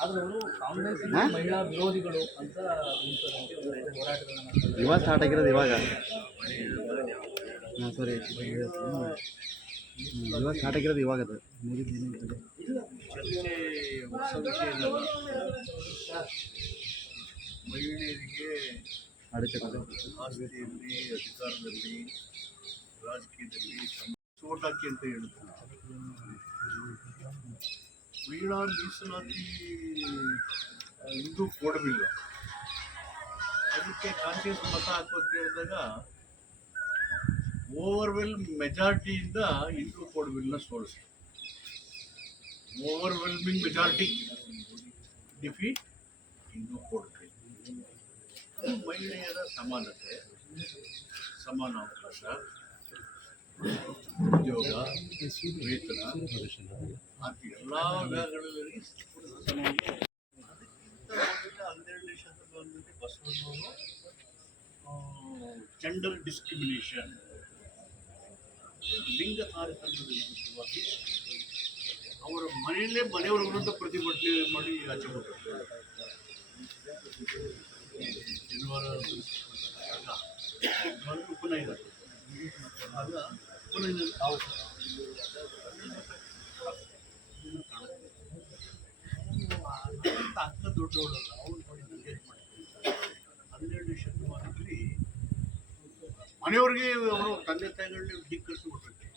ಆದ್ರೆ ಅವರು ಕಾಂಗ್ರೆಸ್ ಮಹಿಳಾ ವಿರೋಧಿಗಳು ಅಂತ ಬಿಂಬಿಸೋದಂತೆ ಒಂದು ಹೋರಾಟಗಳನ್ನ ಮಾಡ್ತಾರೆ. ಇವಾಗ ಸ್ಟಾರ್ಟ್ ಆಗಿರೋದು ಇವಾಗ. ಹಾಂ ಸಾರಿ, ಇವಾಗ ಸ್ಟಾರ್ಟ್ ಆಗಿರೋದು ಇವಾಗ. ಅದು ಮುಗಿದ ಹೊಸ ವಿಷಯ ಇಲ್ಲ. ಮಹಿಳೆಯರಿಗೆ ಆಸ್ತಿಯಲ್ಲಿ, ಅಧಿಕಾರದಲ್ಲಿ, ರಾಜಕೀಯದಲ್ಲಿ ಓಟ್ ಹಾಕಿ ಅಂತ ಹೇಳ್ತಾರೆ. ಮಹಿಳಾ ಮೀಸಲಾತಿ ಇಂದು ಕೊಡಬಿಲ್ಲ, ಅದಕ್ಕೆ ಕಾಂಗ್ರೆಸ್ ಮತ ಹಾಕು ಅಂತ ಹೇಳಿದಾಗ ಓವರ್ವೆಲ್ ಮೆಜಾರಿಟಿಯಿಂದ ಹಿಂದೂ ಕೊಡಬಿಲ್ನ ಸೋಲಿಸಿ, ಓವರ್ವೆಲ್ಮಿಂಗ್ ಮೆಜಾರಿಟಿ ಡಿಫೀಟ್ ಹಿಂದೂ ಕೊಡಬಿಲ್. ಅದು ಮಹಿಳೆಯರ ಸಮಾನತೆ, ಸಮಾನ ಅವಕಾಶ, ಉದ್ಯೋಗ, ವೇತನ, ಎಲ್ಲ ವಿಭಾಗಗಳಲ್ಲಿ ಅದಕ್ಕಿಂತ 12ನೇ ಶತಮಾನದಲ್ಲಿ ಬಸವಣ್ಣವರು ಜೆಂಡರ್ ಡಿಸ್ಕ್ರಿಮಿನೇಷನ್, ಲಿಂಗ ತಾರತಮ್ಯದ ವಿರುದ್ಧವಾಗಿ ಅವರ ಮನೆಯವರ ವಿರುದ್ಧ ಪ್ರತಿಭಟನೆ ಮಾಡಿ ಆಚೆ ಕೊಟ್ಟಿದ್ದಾರೆ. ಜನವರ ಉಪನಯನ ಆಗ ಉಪನಯನ ಅಕ್ಕ ದೊಡ್ಡವಳಲ್ಲ, ಅವ್ರು ನೋಡಿ ಎಂಗೇಜ್ ಮಾಡಿದ್ದಾರೆ. 12ನೇ ಶತಮಾನದಲ್ಲಿ ಮನೆಯವ್ರಿಗೆ ಅವರು ತಂದೆ ತಾಯಿಗಳನ್ನ ಧಿಕ್ಕರಿಸಿ ಕೊಟ್ಟಿರ್ತಾರೆ.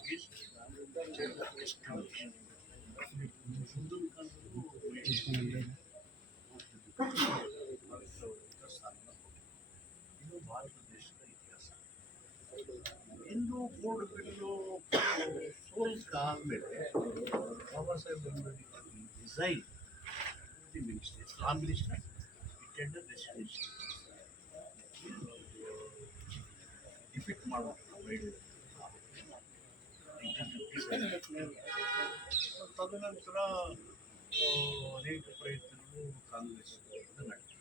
ಇದು ಭಾರತ ದೇಶದ ಇತಿಹಾಸ. ಹಿಂದೂ ಕೋಡ್ ಬಿಲ್ಲು ಸೋಲ್ಕಾದ್ಮೇಲೆ Baba Saheb Ambedkar design the minister, law minister, intender destination defeat ಮಾಡಬೇಕು. ತದನಂತರ ಅನೇಕ ಪ್ರಯತ್ನಗಳು ಕಾಂಗ್ರೆಸ್ ನಡೆದಿದೆ.